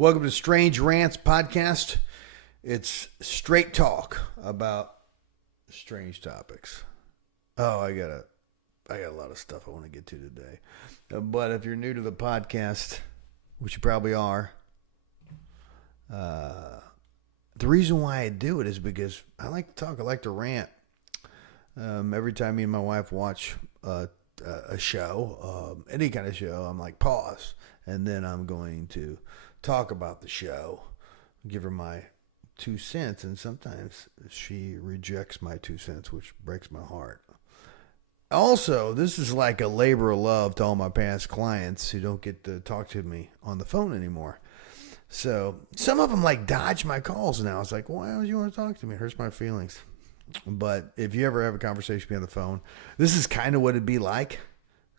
Welcome to Strange Rants podcast. It's straight talk about strange topics. Oh, I got a lot of stuff I want to get to today. But if you're new to the podcast, which you probably are, the reason why I do it is because I like to talk. I like to rant. Every time me and my wife watch a show, any kind of show, I'm like, pause. And then I'm going to talk about the show, give her my 2 cents. And sometimes she rejects my 2 cents, which breaks my heart. Also, this is like a labor of love to all my past clients who don't get to talk to me on the phone anymore. So some of them like dodge my calls now. It's like, why would you want to talk to me? It hurts my feelings. But if you ever have a conversation with me on the phone, this is kind of what it'd be like.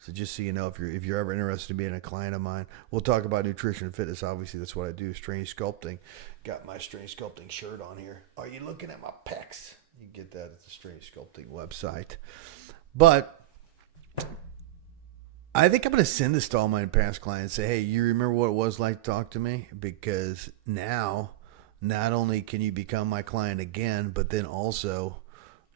So just so you know, if you're ever interested in being a client of mine, we'll talk about nutrition and fitness. Obviously, that's what I do. Strange sculpting. Got my Strange Sculpting shirt on here. Are you looking at my pecs? You can get that at the Strange Sculpting website. But I think I'm going to send this to all my past clients. Say, hey, you remember what it was like to talk to me? Because now, not only can you become my client again, but then also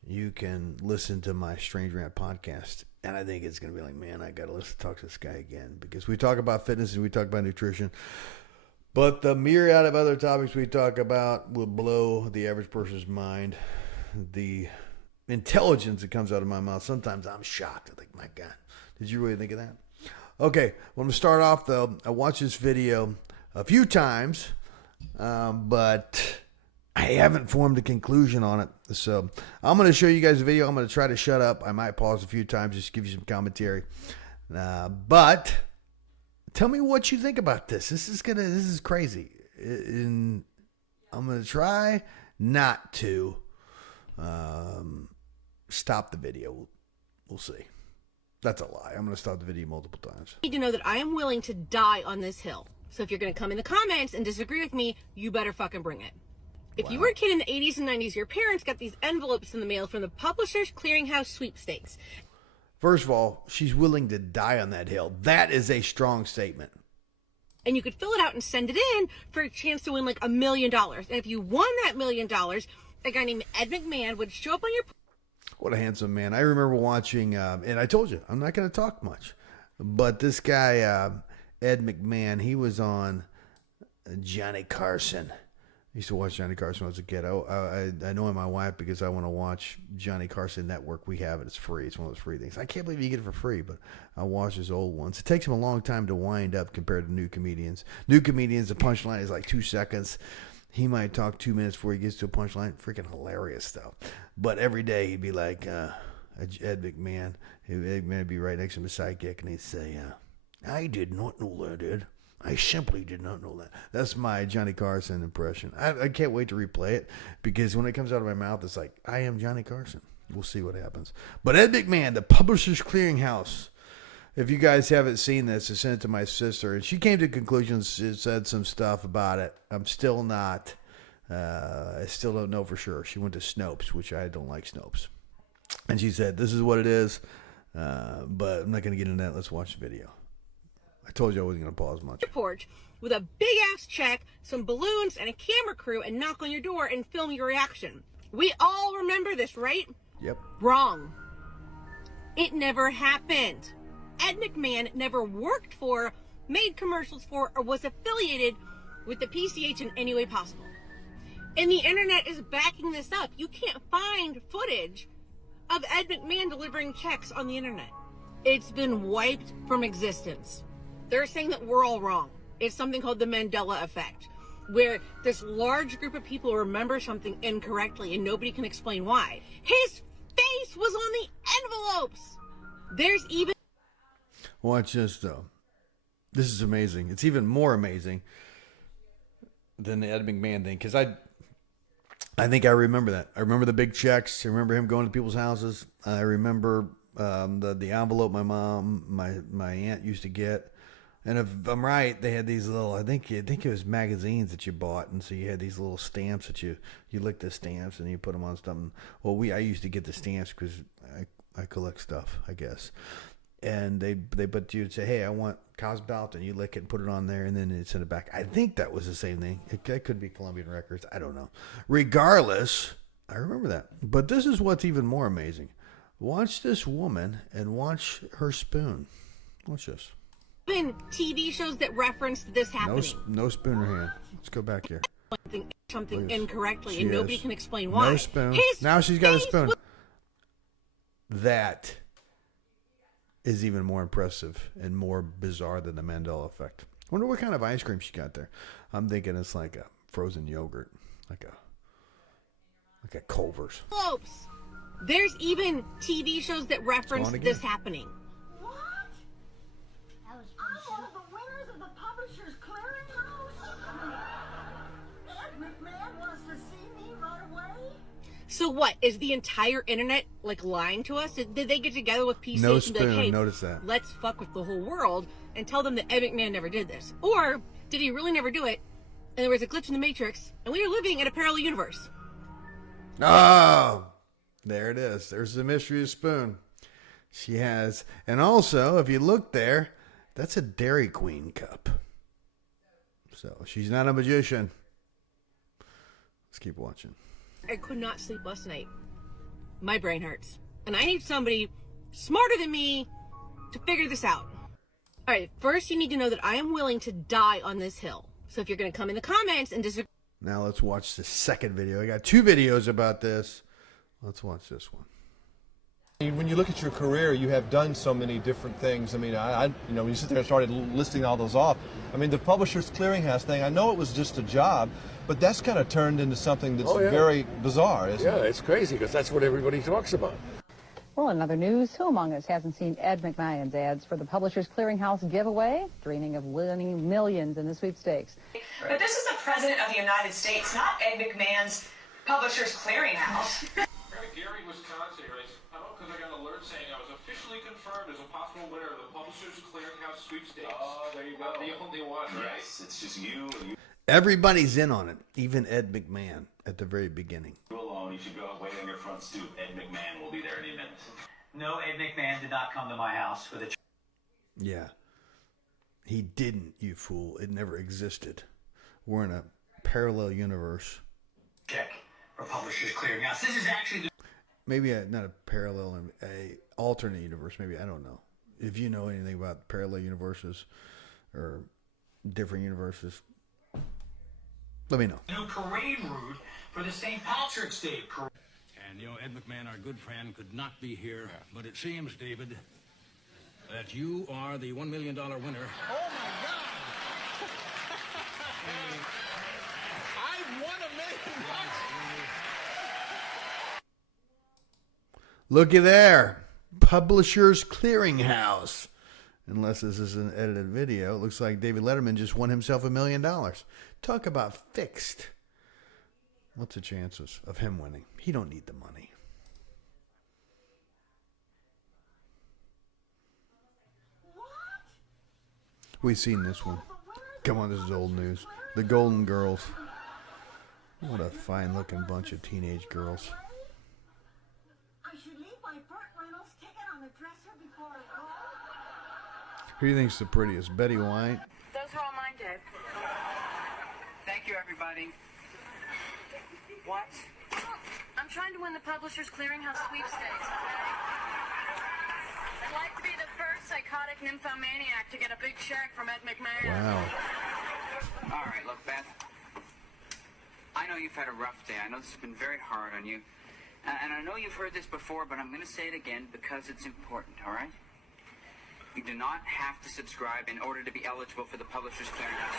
you can listen to my Strange Rant podcast. And I think it's going to be like, man, I got to talk to this guy again. Because we talk about fitness and we talk about nutrition. But the myriad of other topics we talk about will blow the average person's mind. The intelligence that comes out of my mouth, sometimes I'm shocked. I think, my God, did you really think of that? Okay, well, I'm going to start off, though. I watched this video a few times, but I haven't formed a conclusion on it. So I'm going to show you guys a video. I'm going to try to shut up. I might pause a few times just to give you some commentary. But tell me what you think about this. This is crazy. And I'm going to try not to stop the video. We'll see. That's a lie. I'm going to stop the video multiple times. You need to know that I am willing to die on this hill. So if you're going to come in the comments and disagree with me, you better fucking bring it. If you were a kid in the 80s and 90s, your parents got these envelopes in the mail from the Publishers Clearinghouse sweepstakes. First of all, she's willing to die on that hill. That is a strong statement. And you could fill it out and send it in for a chance to win like $1 million. And if you won that $1 million, a guy named Ed McMahan would show up on your... What a handsome man. I remember watching, and I told you, I'm not going to talk much. But this guy, Ed McMahan, he was on Johnny Carson. I used to watch Johnny Carson when I was a kid. I know my wife because I want to watch Johnny Carson Network. We have it. It's free. It's one of those free things. I can't believe you get it for free, but I watch his old ones. It takes him a long time to wind up compared to new comedians. New comedians, the punchline is like 2 seconds. He might talk 2 minutes before he gets to a punchline. Freaking hilarious, though. But every day he'd be like, Ed McMahon. Ed McMahon would be right next to him, a sidekick, and he'd say, I did not know that, Ed. I simply did not know that. That's my Johnny Carson impression. I can't wait to replay it because when it comes out of my mouth, it's like, I am Johnny Carson. We'll see what happens. But Ed McMahan, the Publishers Clearinghouse. If you guys haven't seen this, I sent it to my sister, and she came to conclusions, said some stuff about it. I'm still not, I still don't know for sure. She went to Snopes, which I don't like Snopes. And she said, this is what it is, but I'm not going to get into that. Let's watch the video. I told you I wasn't going to pause much. Porch with a big ass check, some balloons, and a camera crew, and knock on your door and film your reaction. We all remember this, right? Yep. Wrong. It never happened. Ed McMahan never worked for, made commercials for, or was affiliated with the PCH in any way possible. And the internet is backing this up. You can't find footage of Ed McMahan delivering checks on the internet. It's been wiped from existence. They're saying that we're all wrong. It's something called the Mandela effect, where this large group of people remember something incorrectly and nobody can explain why. His face was on the envelopes. There's even... Watch this, though. This is amazing. It's even more amazing than the Ed McMahan thing, because I think I remember that. I remember the big checks. I remember him going to people's houses. I remember the envelope my mom, my aunt used to get. And if I'm right, they had these little, I think it was magazines that you bought. And so you had these little stamps that you lick the stamps and you put them on something. Well, I used to get the stamps because I collect stuff, I guess. and they but you'd say, hey, I want Cosmopolitan, you lick it and put it on there, and then it send it back. I think that was the same thing. It could be Columbian Records. I don't know. Regardless, I remember that. But this is what's even more amazing. Watch this woman and watch her spoon. Watch this. Even TV shows that reference this happening. No spoon in her hand. Let's go back here. Something Please. incorrectly, She and nobody is. can explain why. No spoon. Now she's got a spoon. That is even more impressive and more bizarre than the Mandela effect. I wonder what kind of ice cream she got there. I'm thinking it's like a frozen yogurt, like a Culver's. Globes. There's even TV shows that reference this happening. What? I'm one of the winners of the Publishers Clearinghouse. Ed McMahan wants to see me right away. So what? Is the entire internet like lying to us? Did they get together with PCH No and be spoon. like, hey, Notice that. let's fuck with the whole world and tell them that Ed McMahon never did this? Or did he really never do it? And there was a glitch in the Matrix, and we are living in a parallel universe. Oh, there it is. There's the mystery of spoon. She has, and also, if you look there, that's a Dairy Queen cup. So she's not a magician. Let's keep watching. I could not sleep last night. My brain hurts. And I need somebody smarter than me to figure this out. All right, first you need to know that I am willing to die on this hill. So if you're going to come in the comments and disagree. Now let's watch the second video. I got 2 videos about this. Let's watch this one. When you look at your career, you have done so many different things. I mean, when you sit there and started listing all those off, I mean, the Publishers Clearinghouse thing, I know it was just a job, but that's kind of turned into something that's very bizarre, isn't it? Yeah, it's crazy because that's what everybody talks about. Well, in other news, who among us hasn't seen Ed McMahon's ads for the Publishers Clearinghouse giveaway, dreaming of winning millions in the sweepstakes? But this is the President of the United States, not Ed McMahon's Publishers Clearinghouse. Gary, Wisconsin, right? I know because I got an alert saying I was officially confirmed as a possible winner of the Publishers Clearinghouse sweepstakes. Oh, there you go. The only one, right? Yes, it's just you Everybody's in on it, even Ed McMahon at the very beginning. alone. You should go wait on your front stoop. Ed McMahon will be there any minute. No, Ed McMahon did not come to my house with a Yeah. He didn't, you fool. It never existed. We're in a parallel universe. check for Publishers Clearinghouse. This is actually the Maybe not a parallel, a alternate universe. Maybe, I don't know. If you know anything about parallel universes or different universes, let me know. new parade route for the St. Patrick's Day parade. And, Ed McMahon, our good friend, could not be here. But it seems, David, that you are the $1 million winner. Oh my God! I won $1 million. Looky there. Publishers Clearinghouse. Unless this is an edited video, it looks like David Letterman just won himself $1 million. Talk about fixed. What's the chances of him winning? He don't need the money. We've seen this one. Come on, this is old news. The Golden Girls. What a fine-looking bunch of teenage girls. I should leave my Burt Reynolds ticket on the dresser before I go. Who do you think's the prettiest? Betty White? Those are all mine, Dave. Thank you, everybody. What? I'm trying to win the Publishers Clearinghouse sweepstakes, okay? I'd like to be the first psychotic nymphomaniac to get a big check from Ed McMahon. Wow. All right, look, Beth. I know you've had a rough day. I know this has been very hard on you. And I know you've heard this before, but I'm going to say it again because it's important, all right? You do not have to subscribe in order to be eligible for the Publishers Clearinghouse.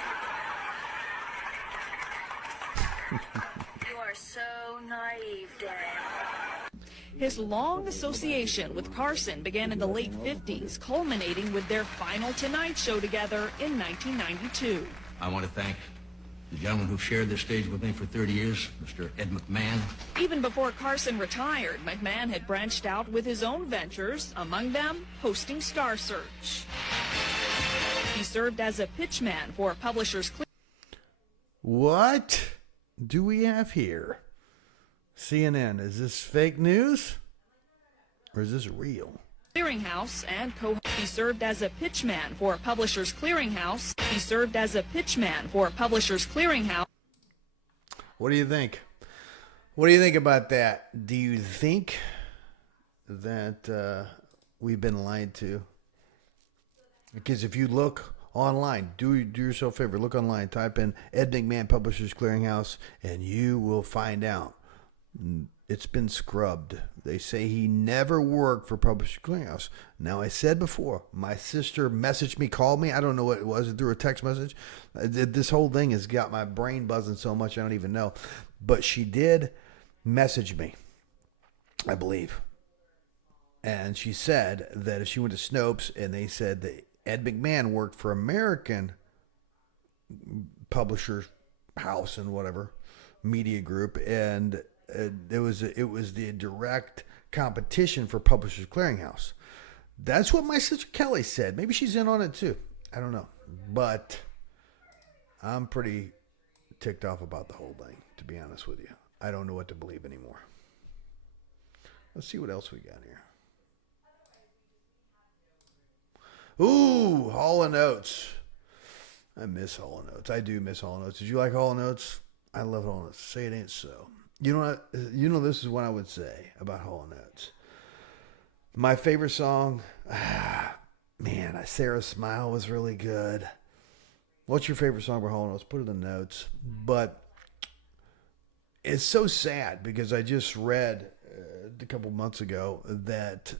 You are so naive, Dad. His long association with Carson began in the late 50s, culminating with their final Tonight Show together in 1992. I want to thank the gentleman who shared this stage with me for 30 years, Mr. Ed McMahon. Even before Carson retired, McMahon had branched out with his own ventures, among them hosting Star Search. He served as a pitchman for Publishers What do we have here? CNN, is this fake news? Or is this real? Clearinghouse and co He served as a pitchman for Publishers Clearinghouse. He served as a pitchman for Publishers Clearinghouse. What do you think? What do you think about that? Do you think that we've been lied to? Because if you look online, do yourself a favor, look online, type in Ed McMahan Publishers Clearinghouse, and you will find out it's been scrubbed. They say he never worked for Publishers Clearinghouse. Now, I said before, my sister messaged me, called me. I don't know what it was. It through a text message. This whole thing has got my brain buzzing so much I don't even know. But she did message me, I believe. And she said that if she went to Snopes and they said that Ed McMahan worked for American Publishers House and whatever media group, and it was the direct competition for Publishers Clearinghouse. That's what my sister Kelly said. Maybe she's in on it too. I don't know, but I'm pretty ticked off about the whole thing, to be honest with you. I don't know what to believe anymore. Let's see what else we got here. Ooh, Hall & Oates. I miss Hall & Oates. I do miss Hall & Oates. Did you like Hall & Oates? I love Hall & Oates. Say it ain't so. You know what? This is what I would say about Hall & Oates. My favorite song, man, Sarah's Smile was really good. What's your favorite song by Hall & Oates? Put it in the notes. But it's so sad because I just read a couple months ago that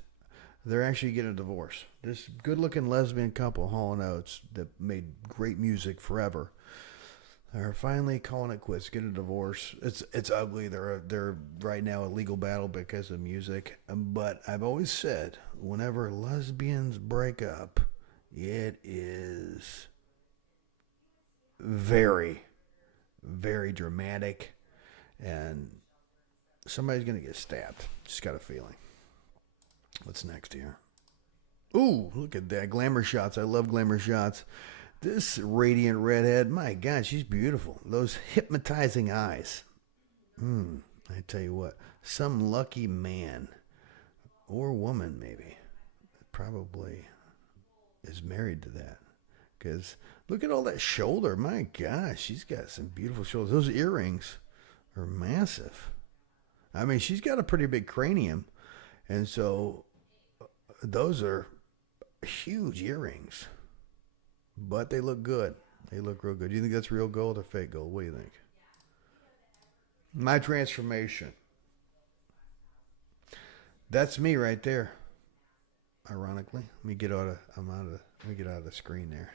they're actually getting a divorce. This good-looking lesbian couple, Hall & Oates, that made great music forever, are finally calling it quits, getting a divorce. It's ugly. They're right now a legal battle because of music. But I've always said, whenever lesbians break up, it is very, very dramatic, and somebody's going to get stabbed. Just got a feeling. What's next here? Ooh, look at that. Glamour shots. I love glamour shots. This radiant redhead, my God, she's beautiful. Those hypnotizing eyes. I tell you what, some lucky man or woman maybe probably is married to that. Because look at all that shoulder. My gosh, she's got some beautiful shoulders. Those earrings are massive. I mean, she's got a pretty big cranium. And so those are huge earrings, but they look good. They look real good. Do you think that's real gold or fake gold? What do you think? My transformation. That's me right there. Ironically, let me get out of the screen there.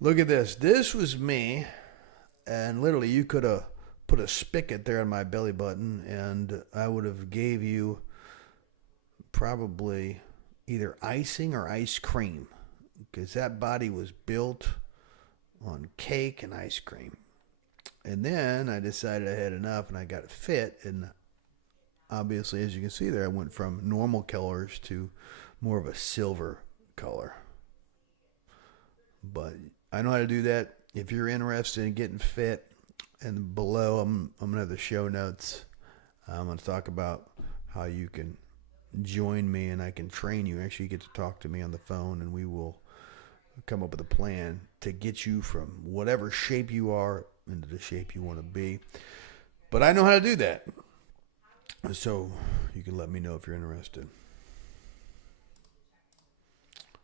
Look at this. This was me, and literally you could have put a spigot there on my belly button, and I would have gave you probably either icing or ice cream, because that body was built on cake and ice cream. And then I decided I had enough and I got fit, and obviously, as you can see there, I went from normal colors to more of a silver color. But I know how to do that. If you're interested in getting fit, and below I'm going to have the show notes. I'm going to talk about how you can join me and I can train you. Actually, you get to talk to me on the phone, and we will come up with a plan to get you from whatever shape you are into the shape you want to be. But I know how to do that. So you can let me know if you're interested.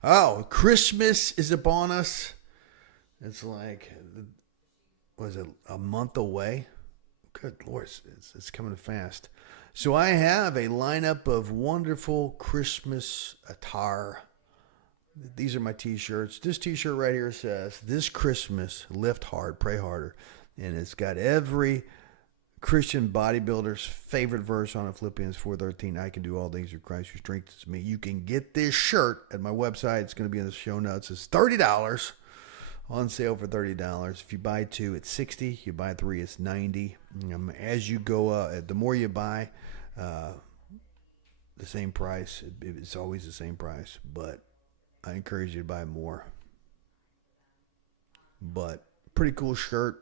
Oh, Christmas is upon us. It's like, was it a month away? Good Lord, it's coming fast. So I have a lineup of wonderful Christmas attire. These are my t-shirts. This t-shirt right here says, "This Christmas, lift hard, pray harder." And it's got every Christian bodybuilder's favorite verse on it, Philippians 4:13. I can do all things through Christ who strengthens me. You can get this shirt at my website. It's going to be in the show notes. It's $30. On sale for $30. If you buy two, it's $60. You buy three, it's $90. As you go, the more you buy, the same price. It's always the same price, but I encourage you to buy more. But pretty cool shirt.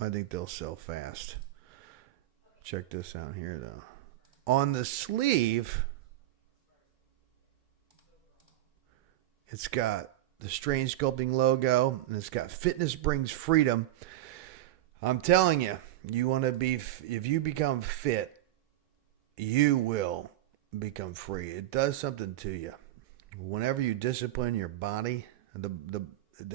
I think they'll sell fast. Check this out here, though. On the sleeve, It's got the Strange Sculpting logo, and it's got "Fitness brings freedom." I'm telling you, you want to be, if you become fit, you will become free. It does something to you. Whenever you discipline your body,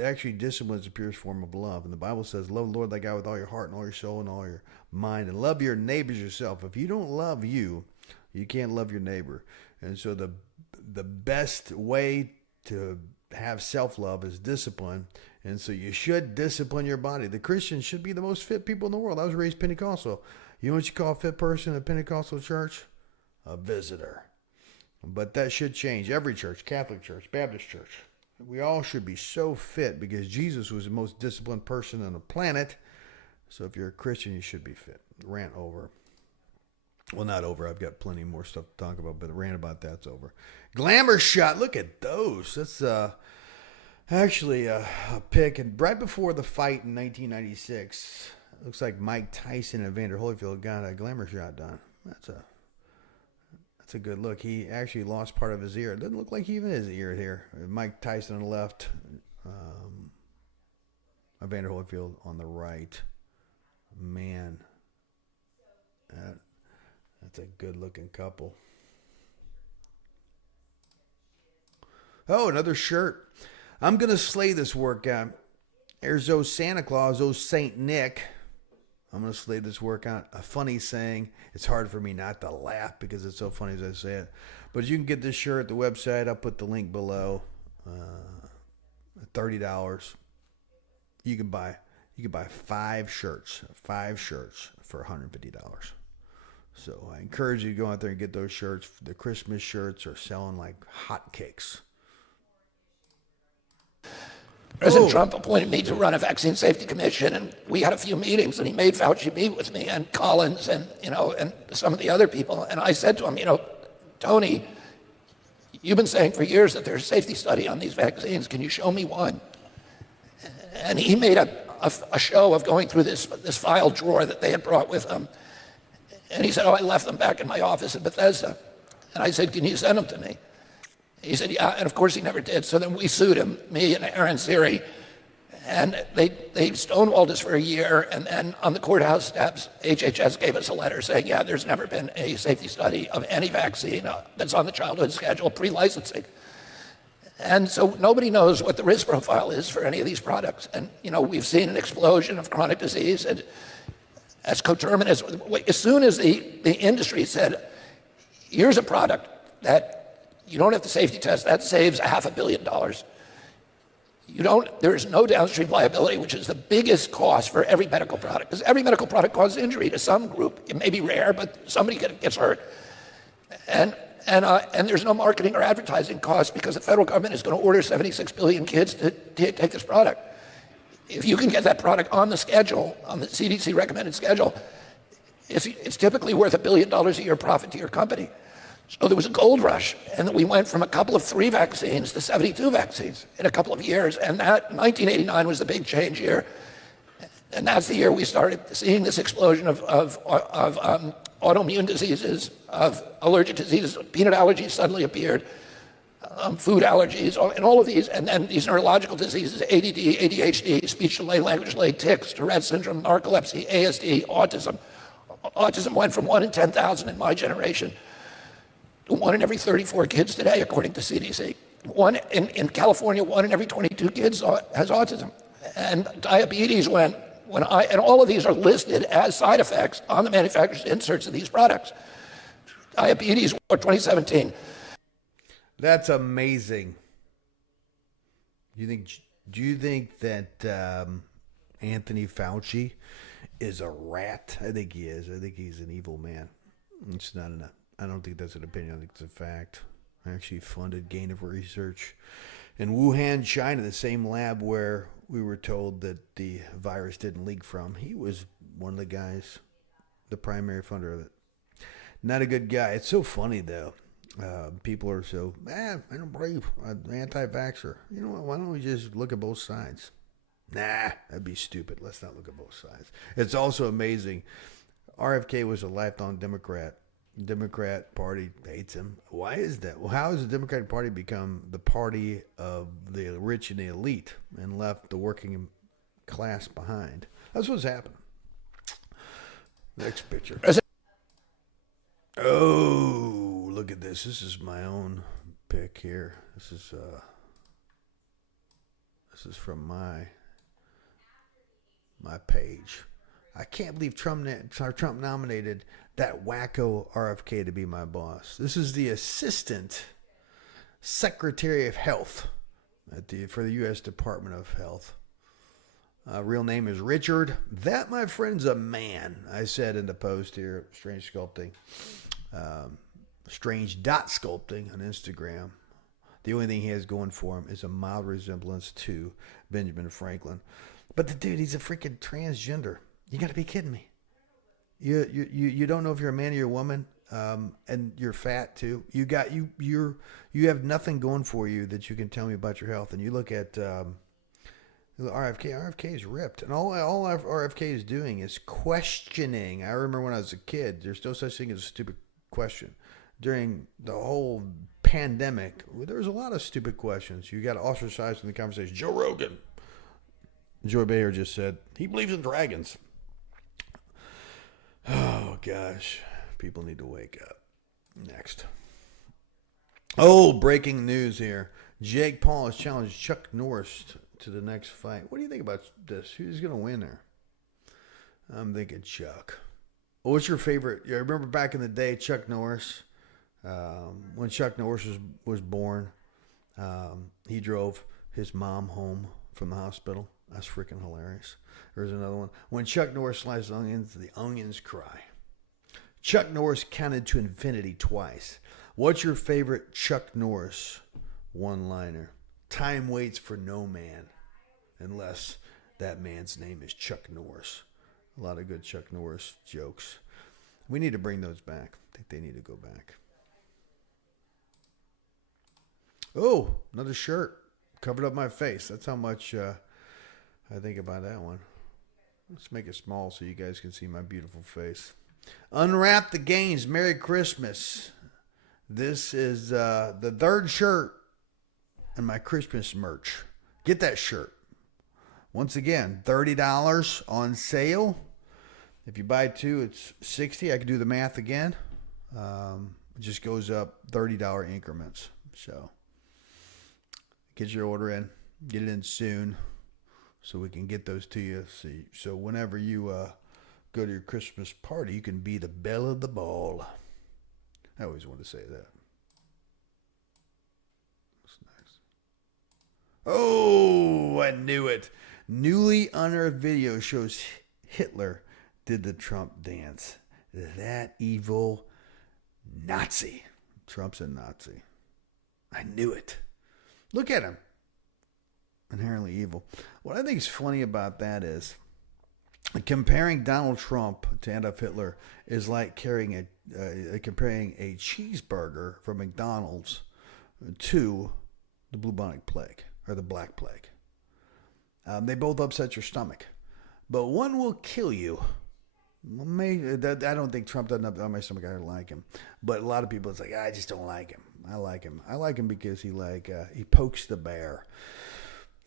actually discipline is the purest form of love. And the Bible says, love the Lord thy God with all your heart and all your soul and all your mind, and love your neighbors yourself. If you don't love you, you can't love your neighbor. And so the best way to have self-love is discipline. And so you should discipline your body. The Christians should be the most fit people in the world. I was raised Pentecostal. You know what you call a fit person in a Pentecostal church? A visitor. But that should change. Every church, Catholic church, Baptist church. We all should be so fit because Jesus was the most disciplined person on the planet. So if you're a Christian, you should be fit. Rant over. Well, not over. I've got plenty more stuff to talk about, but the rant about that's over. Glamour shot. Look at those. That's actually a pick. And right before the fight in 1996, it looks like Mike Tyson and Evander Holyfield got a glamour shot done. That's a good look. He actually lost part of his ear. It doesn't look like he even has an ear here. Mike Tyson on the left, Evander Holyfield on the right. Man, that's a good-looking couple. Oh, another shirt. I'm going to slay this workout. There's those Santa Claus, those Saint Nick. I'm going to slay this workout. A funny saying. It's hard for me not to laugh because it's so funny as I say it. But you can get this shirt at the website. I'll put the link below. $30. You can buy 5 shirts for $150. So I encourage you to go out there and get those shirts. The Christmas shirts are selling like hotcakes. President Trump appointed me to run a vaccine safety commission, and we had a few meetings, and he made Fauci meet with me and Collins and some of the other people. And I said to him, Tony, you've been saying for years that there's a safety study on these vaccines. Can you show me one? And he made a show of going through this file drawer that they had brought with them. And he said, I left them back in my office in Bethesda. And I said, can you send them to me? He said, yeah, and of course he never did. So then we sued him, me and Aaron Siri, and they stonewalled us for a year, and then on the courthouse steps, HHS gave us a letter saying, yeah, there's never been a safety study of any vaccine that's on the childhood schedule pre-licensing. And so nobody knows what the risk profile is for any of these products. And, we've seen an explosion of chronic disease, and as coterminous, as soon as the industry said, here's a product that you don't have to safety test, that saves $500 million. There's no downstream liability, which is the biggest cost for every medical product, because every medical product causes injury to some group. It may be rare, but somebody gets hurt. And there's no marketing or advertising cost because the federal government is going to order 76 billion kids to take this product. If you can get that product on the schedule, on the CDC recommended schedule, it's typically worth $1 billion a year profit to your company. So there was a gold rush, and we went from a couple of 3 vaccines to 72 vaccines in a couple of years, and that 1989 was the big change year, and that's the year we started seeing this explosion of autoimmune diseases, of allergic diseases. Peanut allergies suddenly appeared, food allergies, and all of these, and then these neurological diseases, ADD, ADHD, speech delay, language delay, tics, Tourette syndrome, narcolepsy, ASD, autism. Autism went from 1 in 10,000 in my generation 1 in every 34 kids today, according to CDC. In California, 1 in every 22 kids has autism. And diabetes and all of these are listed as side effects on the manufacturer's inserts of these products. Diabetes, 2017. That's amazing. Do you think that Anthony Fauci is a rat? I think he is. I think he's an evil man. It's not enough. I don't think that's an opinion. I think it's a fact. I actually funded Gain of Research in Wuhan, China, the same lab where we were told that the virus didn't leak from. He was one of the guys, the primary funder of it. Not a good guy. It's so funny, though. People are so, I don't believe I'm anti-vaxxer. You know what? Why don't we just look at both sides? Nah, that'd be stupid. Let's not look at both sides. It's also amazing. RFK was a lifelong Democrat. Democrat Party hates him. Why is that? Well, how has the Democratic Party become the party of the rich and the elite and left the working class behind? That's what's happening. Next picture. Oh, look at this. This is my own pick here. This is from my page. I can't believe Trump nominated that wacko RFK to be my boss. This is the Assistant Secretary of Health for the U.S. Department of Health. Real name is Richard. That, my friend's a man. I said in the post here, Strange Sculpting. Strange.sculpting on Instagram. The only thing he has going for him is a mild resemblance to Benjamin Franklin. But the dude, he's a freaking transgender. You got to be kidding me. You don't know if you're a man or you're a woman, and you're fat too. You have nothing going for you that you can tell me about your health. And you look at RFK. RFK is ripped, and all RFK is doing is questioning. I remember when I was a kid, there's no such thing as a stupid question. During the whole pandemic, there was a lot of stupid questions. You got ostracized in the conversation. Joe Rogan. Joe Bayer just said he believes in dragons. Oh, gosh. People need to wake up. Next. Oh, breaking news here. Jake Paul has challenged Chuck Norris to the next fight. What do you think about this? Who's going to win there? I'm thinking Chuck. What's your favorite? You remember back in the day, Chuck Norris? When Chuck Norris was born, he drove his mom home from the hospital. That's freaking hilarious. There's another one. When Chuck Norris slices onions, the onions cry. Chuck Norris counted to infinity twice. What's your favorite Chuck Norris one-liner? Time waits for no man unless that man's name is Chuck Norris. A lot of good Chuck Norris jokes. We need to bring those back. I think they need to go back. Oh, another shirt. Covered up my face. That's how much I think about that one. Let's make it small so you guys can see my beautiful face. Unwrap the games. Merry Christmas. This is the third shirt in my Christmas merch. Get that shirt. Once again, $30 on sale. If you buy two, it's $60. I can do the math again. It just goes up $30 increments. So get your order in. Get it in soon so we can get those to you. So whenever you go to your Christmas party, you can be the belle of the ball. I always want to say that. What's next? Oh, I knew it. Newly unearthed video shows Hitler did the Trump dance. That evil Nazi. Trump's a Nazi. I knew it. Look at him. Inherently evil. What I think is funny about that is comparing Donald Trump to Adolf Hitler is like comparing a cheeseburger from McDonald's to the bubonic plague or the Black Plague. They both upset your stomach, but one will kill you. I don't think Trump doesn't upset my stomach. I don't like him, but a lot of people it's like I just don't like him. I like him. I like him because he pokes the bear.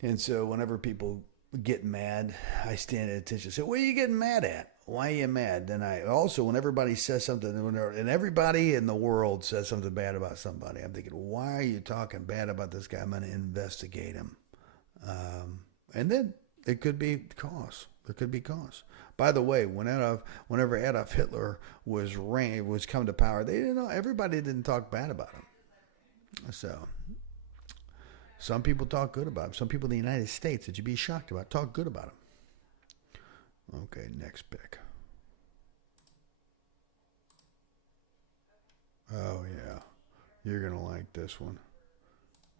And so whenever people get mad, I stand at attention. So what are you getting mad at? Why are you mad? Then when everybody says something, and everybody in the world says something bad about somebody, I'm thinking, why are you talking bad about this guy? I'm going to investigate him. And then it could be cause. There could be cause. By the way, whenever Adolf Hitler was coming to power, they didn't know. Everybody didn't talk bad about him. So some people talk good about him. Some people in the United States that you'd be shocked about talk good about him. Okay, next pick. Oh yeah, you're gonna like this one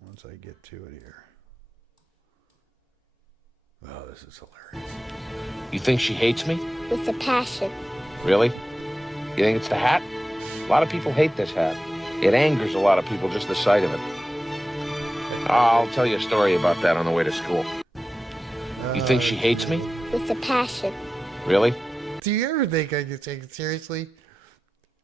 once I get to it here. Oh, this is hilarious. You think she hates me? With a passion. Really? You think it's the hat? A lot of people hate this hat. It angers a lot of people, just the sight of it. I'll tell you a story about that on the way to school. You think she hates me? With a passion. Really? Do you ever think I could take it seriously?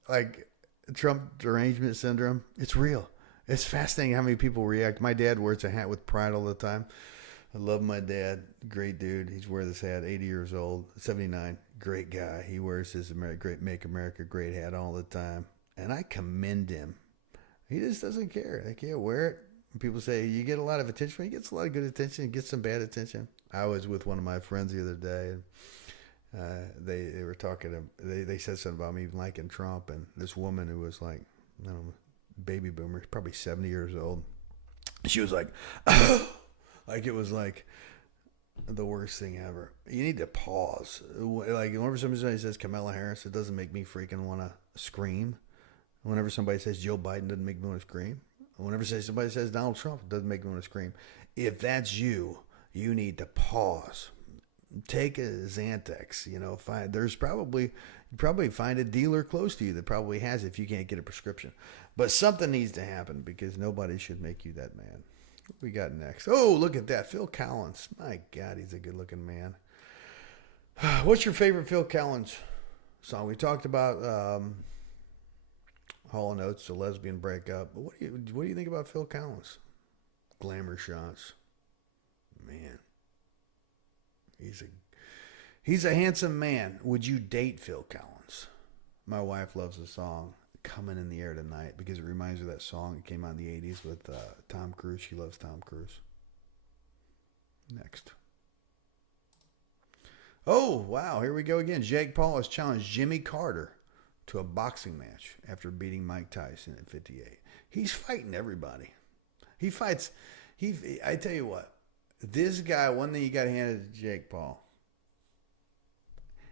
Like, Trump derangement syndrome. It's real. It's fascinating how many people react. My dad wears a hat with pride all the time. I love my dad. Great dude. He's wearing this hat, 80 years old, 79. Great guy. He wears his great Make America Great hat all the time. And I commend him. He just doesn't care. They can't wear it. People say, you get a lot of attention. He gets a lot of good attention. He gets some bad attention. I was with one of my friends the other day, and they were talking. They said something about me liking Trump, and this woman who was like, I don't know, baby boomer, probably 70 years old. She was like, like it was like the worst thing ever. You need to pause. Like whenever somebody says Kamala Harris, it doesn't make me freaking want to scream. Whenever somebody says Joe Biden, doesn't make me want to scream. Whenever somebody says Donald Trump, it doesn't make me want to scream. If that's you, you need to pause. Take a Xanax. You probably find a dealer close to you that probably has it if you can't get a prescription. But something needs to happen because nobody should make you that mad. What we got next? Oh, look at that. Phil Collins. My God, he's a good-looking man. What's your favorite Phil Collins song? We talked about Hall & Oates, a lesbian breakup. But what do you think about Phil Collins? Glamour Shots. Man. He's a handsome man. Would you date Phil Collins? My wife loves the song Coming in the Air Tonight because it reminds her of that song that came out in the 80s with Tom Cruise. She loves Tom Cruise. Next. Oh, wow. Here we go again. Jake Paul has challenged Jimmy Carter to a boxing match after beating Mike Tyson at 58. He's fighting everybody. He fights. I tell you what. This guy, one thing you got to hand it to Jake Paul.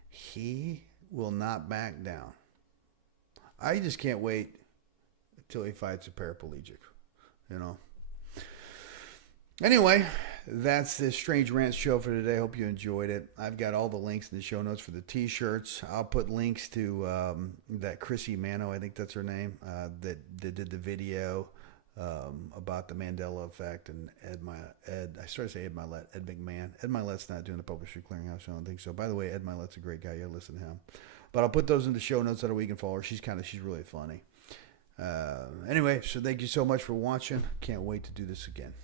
He will not back down. I just can't wait until he fights a paraplegic, Anyway, that's this Strange Rants show for today. Hope you enjoyed it. I've got all the links in the show notes for the T-shirts. I'll put links to that Chrissy Mano, I think that's her name, that did the video about the Mandela effect, and Ed McMahan. Ed Milet's not doing the Publisher Clearinghouse, I don't think so. By the way, Ed Milet's a great guy. You listen to him. But I'll put those in the show notes that we can follow her. She's really funny. Anyway, so thank you so much for watching. Can't wait to do this again.